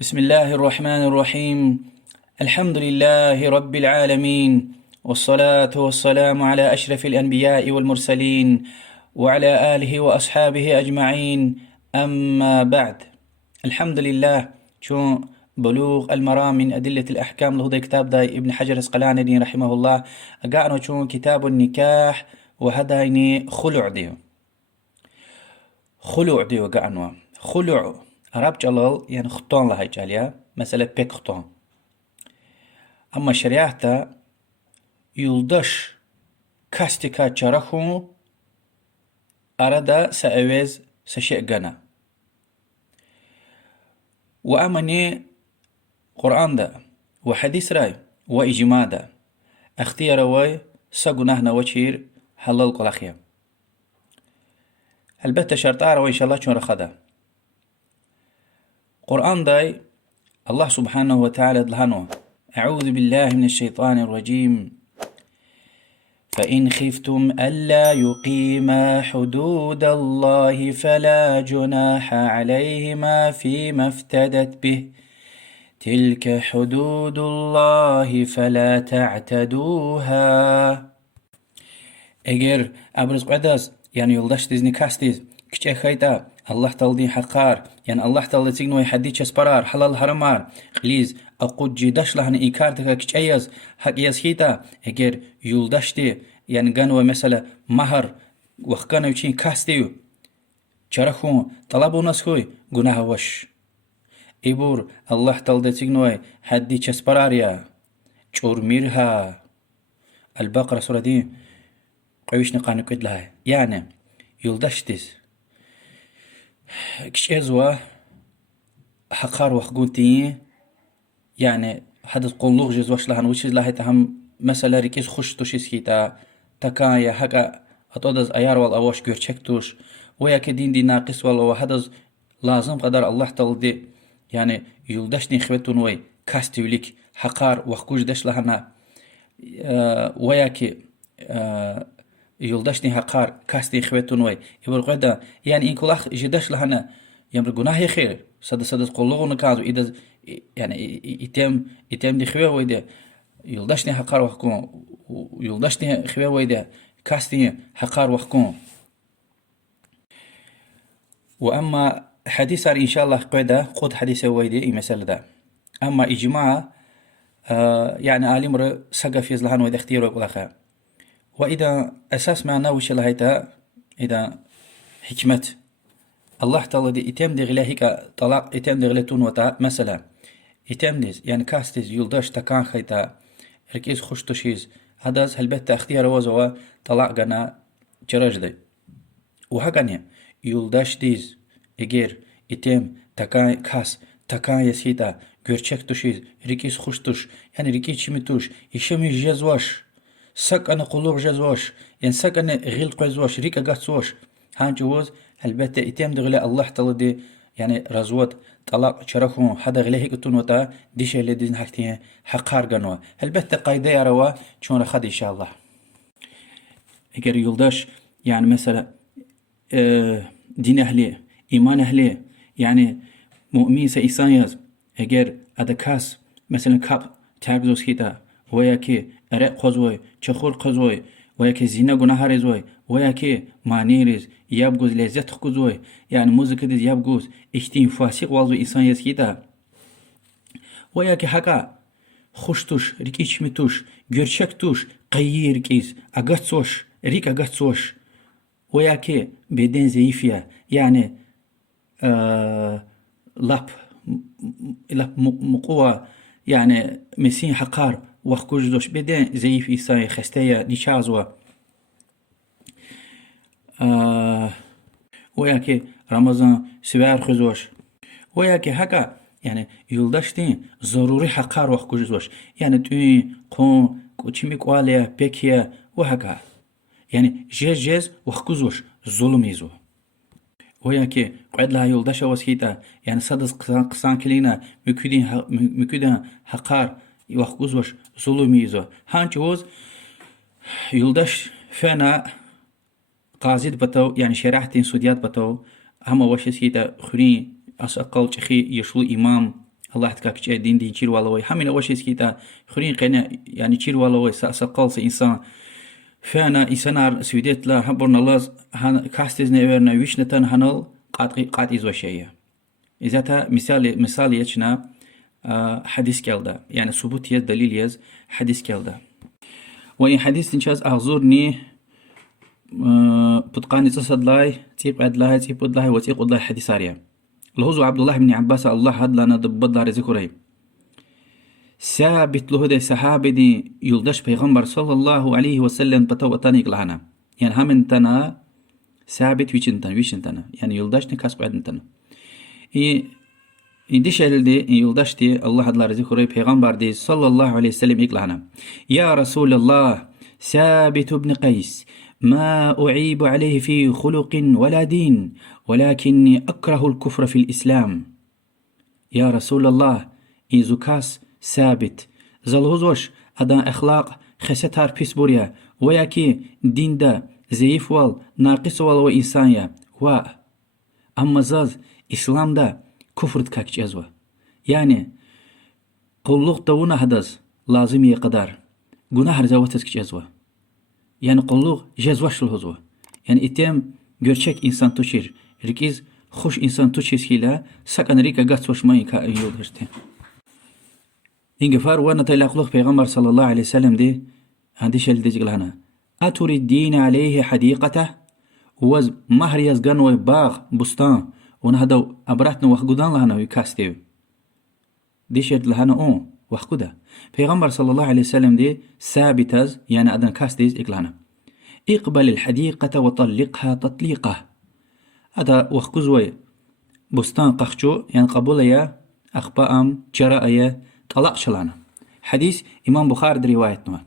بسم الله الرحمن الرحيم. الحمد لله رب العالمين، والصلاة والسلام على أشرف الأنبياء والمرسلين وعلى آله وأصحابه أجمعين. أما بعد، الحمد لله شو بلوغ المرام من أدلة الأحكام له كتاب داي ابن حجر العسقلاني رحمه الله. أقعنو شو كتاب النكاح وهدايني خلوع ديو قعنوا خلوع عرب جلال يعني خطان لها جاليا مسألة بيك خطان. أما شريعتا يلدش كاستيكا جرخو أردا سأويز سشيء جنا. وأمني قرآن دا وحديث راي وإجماع دا اختيار واي ساقناهنا وشير حلال قلاخيا. البته شرطارة وإن شاء الله شون رخدا قرآن داي الله سبحانه وتعالى دلهانو أعوذ بالله من الشيطان الرجيم. فإن خفتم ألا يقيما حدود الله فلا جناح عليهما فيما افتدت به تلك حدود الله فلا تعتدوها. اگر ابرز قدس يعني يلدش ديزني كاستيز كچه خيطا الله تلدي حقار يعني الله تلدي تيغنوي حدي چسپرار حلال حرمار خليز اقود جيدش لهن ايكارتك كچيز حق يسخيتا اگر يلدش دي يعني غنوه مثلا مهر وخكانو چين كاستيو چرخو طلبو نسخوي گناه وش إبور الله تلدي تيغنوي حدي چسپرار يا چورميرها. البقرة سورة دي قويش نقانو كد لها يعني يلدشتس كش ازوا حقار وخقونتي يعني حدث قنلوغ جزوش لهن وشيز لها تهم مثلا ركيز خوش توشيس كيتا تكايا حقا اتودز ايار والاواش گرچكتوش ويا كدين دي ناقص والله حدث لازم قدر الله تلدي يعني يلدشني خوتون وي كاستيوليك حقار وخقوش دش لهنا ويا كي يلدشني حقار كاستي خوتون وي يبر قدا يعني إن كلاخ جدش لهنا يمر جناه خير صد قلوغ نكادو إذا يعني يتم دي خوي ويدا يلدشني حقار وحكون يلدشني خوي ويدا كاستي حقار وحكون. وأما حديث إن شاء الله قيدا قد حديث ويدا إي مسألة دا. أما إجماع يعني عالم سقف يزلهان ويدا اختيار وقلاخا. وإذا أساس معناه وش لهيتا إذا حكمة الله تعالى دي إتم دي غلاهيك طلاق إتم دي غلاتون وتا مثلا إتم ديز يعني كاستيز يلداش تكان خيتا ركيز خوش تشيز هداز هلبت اختيار وزوا طلاق جنا جراج دي وهكذا يلداش ديز إجير إتم تكان كاس تكان يسيتا görçek تشيز ركيز خوش تش يعني ركيز شمتوش يشمي جزواش سك أنا قلوب جزواش يعني سك أنا غيل قزواش ريكا قاتسواش هانجوز البته إتيم دغلا الله تعالى دي يعني رزوت طلاق شرخون حدا غليه كتون وتا ديش اللي دين حكتين حقار جنوا البته قايدة يا روا شون رخد إن شاء الله. اگر يلداش يعني مثلا دين أهلي إيمان أهلي يعني مؤمن سإنسانيز اگر أدكاس مثلا كاب تعبزوس كيتا ويا كي أرق قزوي چخور قزوي ويا كي زينة گناه رزوي ويا كي مانيرز يابجوز لذت قزوي يعني موزك ديز يابجوز اشتين فاسق والزو إنسان يسكيتا ويا كي حقا خوشتوش ريكيش متوش گرچكتوش قيير كيس أغتسوش ريك أغتسوش ويا كي بدين زيفيا يعني لاب مقوى يعني مسين حقار وخكوش دوش بدين زيف إيساي خستيا نشازوا وياكي رمضان سوار خزوش وياكي هكا يعني يلدشتين ضروري حقار وخكوش دوش يعني توين قون كوچمي قواليا بكيا وهكا يعني جيز وخكوزوش ظلم يزو وياكي قعد لها يلدش وسكيتا يعني صدس قسان كلينا مكودين حقار وخكوزوش ظلم يزو هانجوز يلدش فانا قاضي بتو يعني شريعتين سوديات بتو هما وش سيدا خرين أس أقل شخي يشلو إمام الله تكاك دين شير والله همين أول شيء سكيتا خرين قنا يعني شير والله سأقل إنسان فأنا إنسان سويدت لا حبرنا الله هن كاستز نيرنا ويشنتن هنال قات إزوا شيء إذا تا مثال يشنا حديث كالدا يعني ثبوت يز دليل يز حديث كالدا وإن حديث نشاز أغزورني بتقاني تصد لاي تيب عد لاي تيب عد لاي وتيب عد لاي حديث عريا الهزو عبد الله بن عباس الله هاد لنا دبض دار ذكره ثابت له ده صحابي دي يلدش پیغمبر صلى الله عليه وسلم بتو تانيك لهنا يعني هم تنا ثابت ويشنتنا يعني يلدش نكاس بعد انتنا ديش دي يلدش دي الله هاد لنا ذكره پیغمبر دي صلى الله عليه وسلم يقلهنا يا رسول الله ثابت بن قيس ما أعيب عليه في خلق ولا دين ولكني أكره الكفر في الإسلام يا رسول الله إيزوكاس ثابت زلغزوش أدان أخلاق خستار بيسبوريا وياكي دين دا زيف وال ناقص وال وإنسانيا و أما زاز إسلام دا كفر تكاك جزوة يعني قلوق دونا هدز لازم يقدر گناه رزاوتك جزوة يعني قلوق جزوش الهزوة يعني اتم görçek insan tuşir rikiz خوش insan tuşiskiyle sakan rika gatsvoş mayka yol işte İngefar ve nataylaklıq Peygamber sallallahu aleyhi ve sellem de hadi şelde jiglana aturidin aleyhi hadiqata وز مهر يزغن وباغ بستان ونهدو أبراتنا وخقودان لهنا ويكاستيو دي شرط لهنا وخقودا پیغمبر صلى الله عليه وسلم دي ثابتز يعني أدن كاستيز إقلانا اقبل الحديقة وطلقها تطليقة هذا وخقوزوي بستان قخشو يعني قبول يا أخباءم جراء يا طلاق شلانا حديث إمام بخاري رواية نوع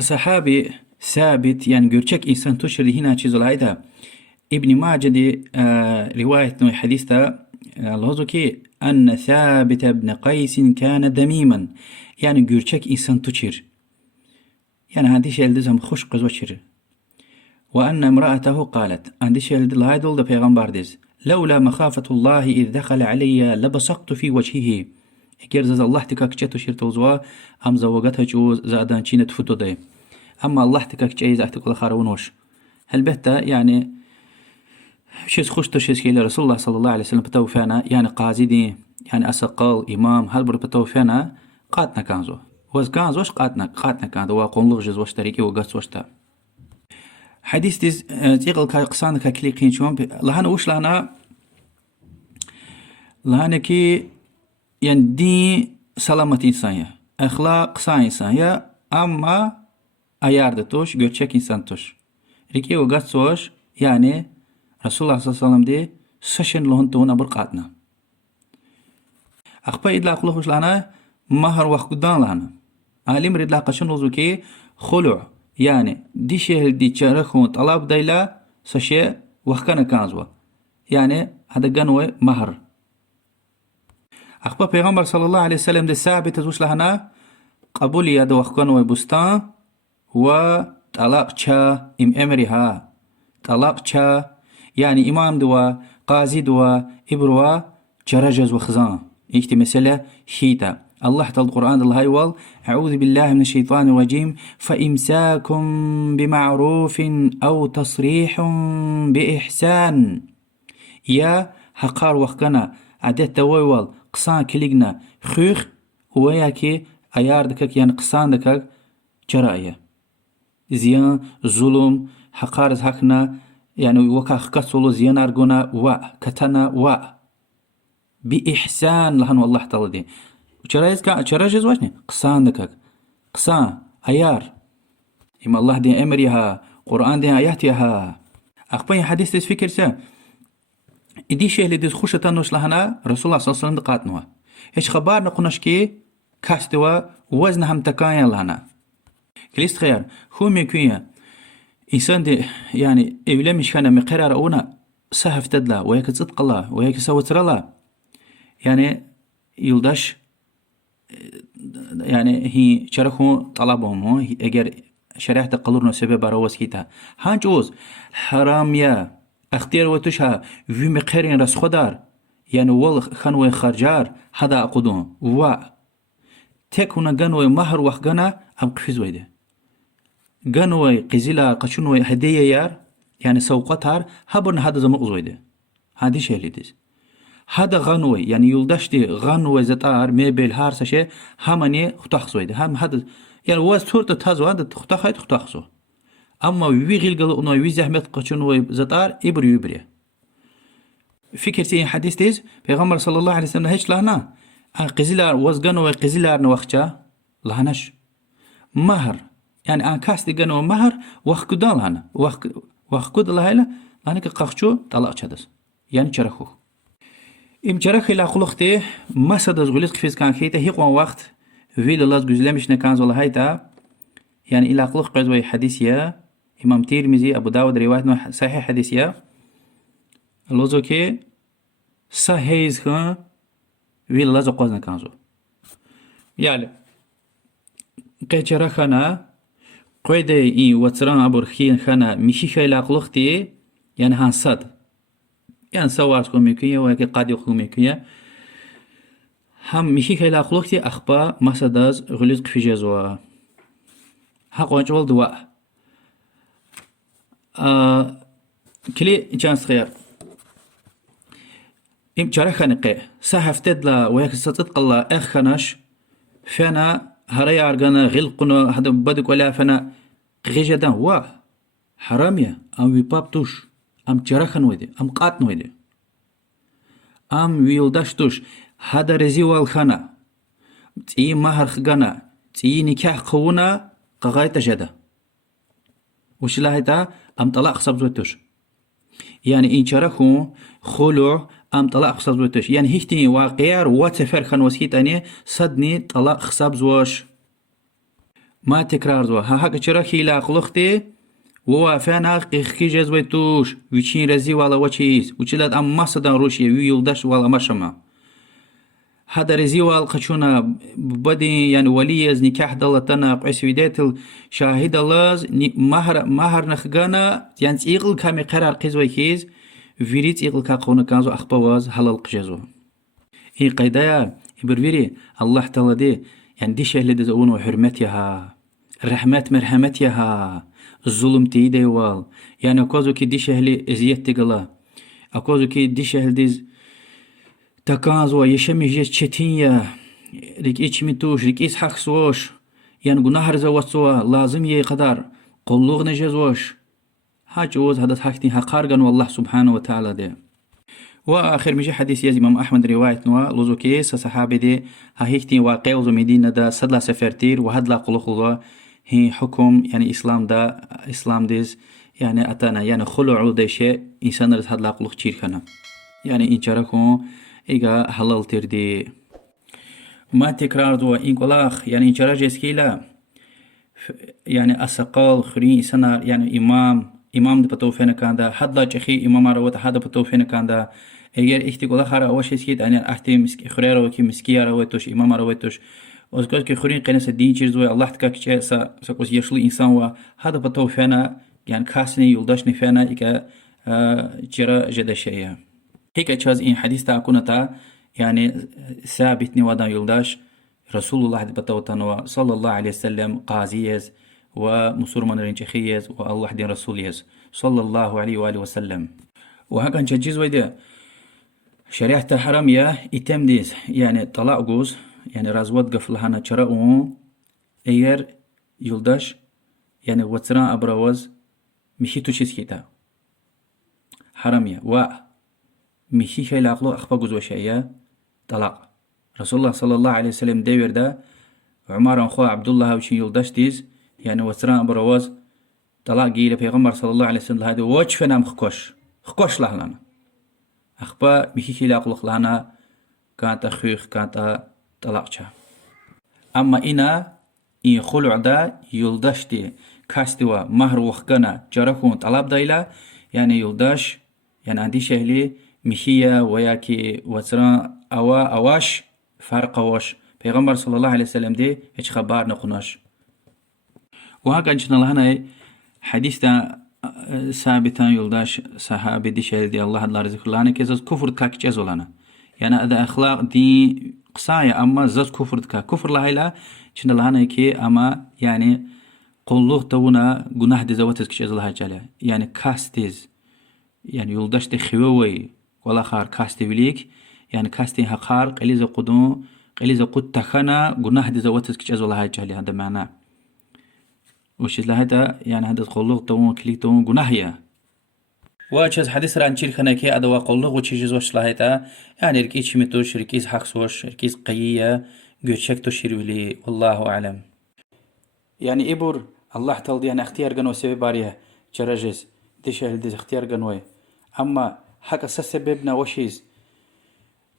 صحابي ثابت يعني görçek insan tuşri hina çizolayda ابن ماجه دي رواية نوع حديث دا لهذا أن ثابت بن قيس كان دميما يعني görçek insan تشير يعني هذه شيء لازم خوش قزوشر وأن امرأته قالت هذه شيء لايدول ده پیغمبر ديز لولا مخافة الله إذ دخل علي لبصقت في وجهه إكيرز الله تكاك جتو شرتوزوا أم زوجتها جوز زادان چينة فتو ده أما الله تكاك جايز أحتكل خارونوش هل بهتا يعني شيء خوش تشيز كيلا رسول الله صلى الله عليه وسلم بتوفانا يعني قازدي يعني أسقال إمام هل بر بتوفانا قاتنا كانزو وز كانزوش قاتنا كانزو وقنلغ جزوش تريكي وقصوش تا حديث ديز تيقل قصان كليقين شوان لهانا وش لهانا كي يعني دي سلامة إنسانية أخلاق قصان إنسانية أما أياردتوش görçek insan توش ريكي وقصوش يعني رسول الله صلى الله عليه وسلم دي سشن لهن تون أبر قاتنا أخبا إدلا قلوخوش لنا مهر وخدان لنا عالم ردلا قشن وزوكي خلع يعني دي شهر دي چرخون طلاب دايلا سشي وخكنا كانزوا يعني هذا قنوة مهر أخبا پیغمبر صلى الله عليه وسلم دي ثابت زوش لنا قبول يد وخكنا بستان وطلاق چا امرها طلاق چا يعني إمام دوا قاضي دوا إبروا جرجز وخزان إيشتي مسألة شيتا الله تعالى القرآن الله يوال أعوذ بالله من الشيطان الرجيم فإمساكم بمعروف أو تصريح بإحسان يا حقار وخكنا عدت تويوال قصان كليقنا خيخ وياكي أيار دكك يعني قصان دكك جرائية زيان ظلم حقار زهكنا يعني وكا خكسولو زيان أرغونا كتنا بإحسان لهن والله تعالى دي وشرايز واشني قصان دكك قصان أيار إما الله دي أمريها قرآن دي آياتها أخبين حديث دي فكر سا إدي شيء اللي دي خوشة تنوش لهنا رسول الله صلى الله عليه وسلم دقاتنوا هيش خبار نقناش كي كاستوا وزن هم تكاين لهنا كليست خير هو ميكوية إنسان دي يعني إبلامش كان مقرار أونا سهف تدلا وياك تصدق الله وياك سوتر الله يعني يلدش يعني هي شركوا طلبهم هو اگر شريحة قلورنا سبب روس كيتا هانجوز حرام يا اختيار وتشها في مقرين رس خدار يعني ول خنوي خرجار هذا أقدون و تكون جنوي مهر وخجنا أم قفز ويده جنوي قزيلا قشنوي هدية يار يعني سوقتها هبرن هذا زمق زويده هذه شيء ليدز هذا غنوي يعني يلدشتي غنوي زتار ميبل هارسة شيء همني خطخزويده هم هذا يعني هو صورة تازو هذا خطخيت خطخزو أما ويغيل قالوا إنه ويزحمت قشنوي زتار إبري يبري فكر سين حديث تيز پیغمبر صلى الله عليه وسلم هيش لهنا قزيلار وزغنوي قزيلار نوخشا لهنش مهر يعني أن كاس ديجانو مهر وخكدال هنا وخكد لهيلا لانك قخشو طلاق شدس يعني شرخو ام شرخ الى خلقتي مسد زغليس قفيز كان خيته هيقوا وقت فيل الله زغلمش نكان زول هيتا يعني الى خلق قزوي حديثيا امام ترمذي ابو داود روايه صحيح حديثيا لوزوكي صحيح خان فيل الله زقوزنا كانزو يعني قيشرخنا قيدة إي وتران أبور خين خنا مشي خيلا قلختي يعني هانصد يعني سوارت كوميكية وهيك قادي كوميكية هم مشي خيلا قلختي أخبا مسداز غلط في جزوا حقوانش والدواء كلي جانس خير إم شرخنا قي سهفتد لا وهيك ستتق الله أخناش فانا هري أرجانا غلقنا هذا بدك ولا فانا غيجدا وا حرامية أم ويبابتوش أم جرخن ويدي أم قاتن ويدي أم ويلداشتوش هذا رزيوال خنا تي مهر خجانا تي نكاح خونا قغاية جدا وش لاهيتا أم طلاق سبزوتوش يعني إن شرخو خلوع أم طلاق سبزوتوش يعني هيشتني واقيار واتفر خن وسيتاني صدني طلاق سبزوش ما تكرار زوا ها هاك شرخي لا قلختي ووافانا قيخي جزويتوش ويشين رزي ولا وشيس وشلات أم مصدان روشي ويولدش ولا مشما هذا رزي والقشونا بدي يعني ولي از نكاح دلتنا قيس ويدات شاهد الله مهر نخجانا يعني تيقل كامي قرار قزوي كيز فيريت يقل كاقونا كانزو أخبواز حلال قجزو هي قيدايا يبرفيري الله تعالى دي يعني دي شهل دي زون وحرمتها الرحمات مرحمتها الظلم تيدي وال يعني أكوزو كي دي شهل ازيت تقلا أكوزو كي دي شهل دي تكازو يشمي جيش تشتينيا ريك إيش ميتوش ريك إيش حقسوش يعني قناهر زواتسوا لازم يقدر قلوغ نجزوش هاجوز هذا حكتي حقارغن والله سبحانه وتعالى ده وآخر مجي حديث يزي إمام أحمد رواية نوا لوزوكي صحابي دي هايكتي واقع وزو مدينة دا صدلا سفرتير وهدلا قلوخ هي حكم يعني إسلام دا إسلام ديز يعني أتانا يعني خلوع دا شيء إنسان رد هدلا قلوخ تشير خنا يعني إن شاركو إيغا حلال تردي ما تكرار دوا إنقلاخ يعني إن شارج إسكيلا يعني أسقال خرين سنة يعني إمام ده بتوفينا كان ده حد لا تخي إمام روت حد بتوفينا كان ده اگر احتقال خارا أوش اسكيد أنا أحتي مسك خريرة وكي مسكية روتوش إمام روتوش وذكرت كخرين قناس الدين شرزوي الله تكاك شيء سكوس يشلي إنسان وهذا بتوفينا يعني كاسني يلداشني فينا إيكا جرا جدا شيء هيك أشاز إن حديث تاكونا تا يعني ثابتني ودا يلداش رسول الله بتوتنا صلى الله عليه وسلم قاضيز ومسلمان رنجخيز والله دين رسوليز صلى الله عليه وآله وسلم وهكذا نجيز ويدا شريعة حرامية إتم ديز يعني طلاق جوز يعني رازوات قفل هنا شرعه إير يلداش يعني وتران أبراوز مشي توشيس كيتا حرامية مشي شيء لاقلو أخفى جوز وشيء طلاق رسول الله صلى الله عليه وسلم ديور دا عمر أخوة عبد الله وشي يلداش ديز يعني وتران أبراوز طلاق جيل پیغمبر صلى الله عليه وسلم هذا وجه فنام خكوش لهنا أخبا مشي شيء لاقلو لهنا كانت أخيخ كانت طلاقشا أما إن خلع دا يلداشتي كاستوا مهر وخقنا جاركون طلب دايلا يعني يلداش يعني عندي شهلي مشيا وياكي وتران أواش فرق أواش پیغمبر صلى الله عليه وسلم دي هيش خبار نقناش وهكذا إن شاء الله هنا حديثنا ثابتا يلداش صحابي دي شهل دي الله رزق الله كيزاز كفر كاكيش أزولانا يعني هذا أخلاق دي قصايا أما زاد كفر دكا كفر لهيلا شن لهنا كي أما يعني قلوه تونا جناه دي زواتس كش أزلها جالي يعني كاستيز يعني يلدش خيوي ولا خار كاستي بليك يعني كاستي هقار قليزة قدو قليزة قد تخنا جناه دي زواتس كش أزلها جالي هذا معناه وش هذا يعني هذا قلوه تو كليك تو جناهية واجهز حديث رانشيل خناكي أدوا قلوه وتشيجز وش لهذا يعني ركيز شمتوش ركيز حقسوش ركيز قية جوتشك تشيرولي والله أعلم يعني إبر الله تلدي يعني اختيار جنو سبب باريه جرجز ديش ديش اختيار جنوي أما حق سببنا وشيز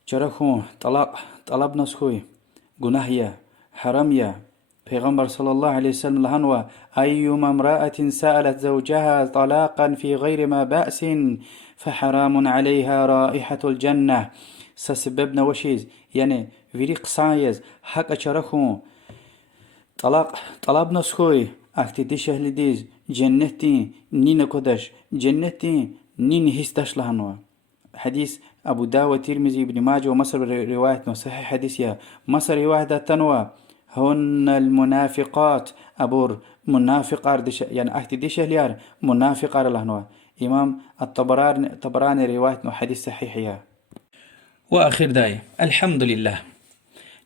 جرخو طلبنا سخوي جناهية حرامية پیغمبر صلى الله عليه وسلم لهنوا أيما امرأة سألت زوجها طلاقا في غير ما بأس فحرام عليها رائحة الجنة سببنا وشيز يعني فريق سايز حق أشرخو طلبنا سخوي أختي ديش أهل ديز جنتي نين كدش جنتي نين هستش لهنوا حديث أبو داود ترمذي ابن ماجه ومصر رواية صحيح حديث يا مصر رواية تنوى هن المنافقات أبور منافق أردش يعني أختي ديش أهليار منافق لهنوا إمام الطبراني رواية حديث صحيح يا وآخر داي الحمد لله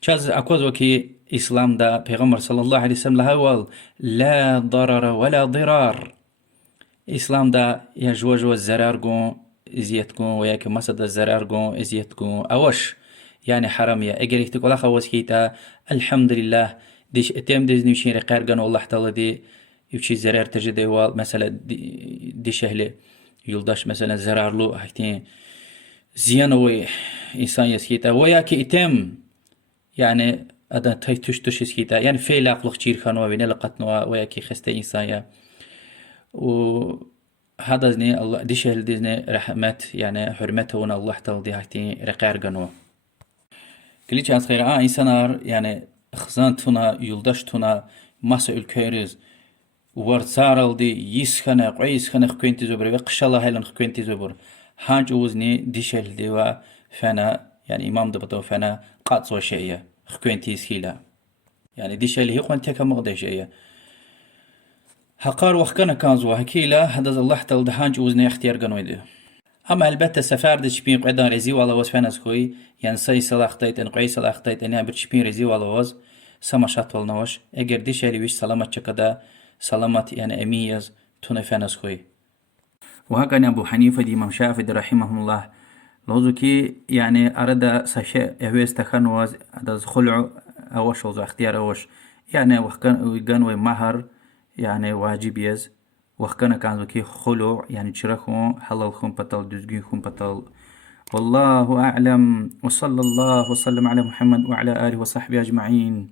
چاز أكوز وكي إسلام دا پیغمبر صلى الله عليه وسلم لهوال لا ضرر ولا ضرار إسلام دا يجوج الزرار قون إزيتكم وياك مسد الزرار قون إزيتكم أوش يعني حرامية أجريك تقول أخوز كيتا الحمد لله ديش اتم ديز نمشي رقار قان والله تعالى دي يوشي زرار تجد وال مثلا ديش أهلي يلداش مثلا زرار لو هكتين زيانوي إنسان يسكيتا وياك اتم يعني أدا تاي تش يسكيتا يعني في لاقلق جير خانوا وين لقتنوا وياك خسته إنسان وهذا زني الله ديش أهل ديزني رحمت يعني حرمته ون الله تعالى دي هكتين رقار قانوا كليش از خير إنسانار يعني خزانتنا يلدشتنا مسا الكيرز ورسارل دي يسخنا قيس خنا خكوينتي زبر وقشلا هيلن خكوينتي زبر هانج وزني ديشل ديوا فانا يعني إمام دبتو فانا قاطس وشيء خكوينتي سكيلا يعني ديشل هي قوانتي كمغدي شيء هقار وخكنا كانزوا هكيلا هذا الله تل هانج وزني اختيار قنويدي أما البته سفر دش بين قدان رزي ولا وز فناس خوي يعني سي صلاح تيت إن قيس صلاح تيت إنها بتشبين رزي ولا وز سماشات والنوش أجر دش اللي ويش سلامت شكدا سلامت يعني أميز تون فناس خوي وهكذا أبو حنيفة دي إمام شافعي رحمه الله لوزو كي يعني أراد سشاء يهويس تخنوز هذا خلع أوش وز اختيار أوش يعني وكان مهر يعني واجب يز وخكنا كان كي خلوع يعني تشرخون حلال خون بطل دزقين خون بطل والله أعلم وصلى الله وسلم على محمد وعلى آله وصحبه أجمعين.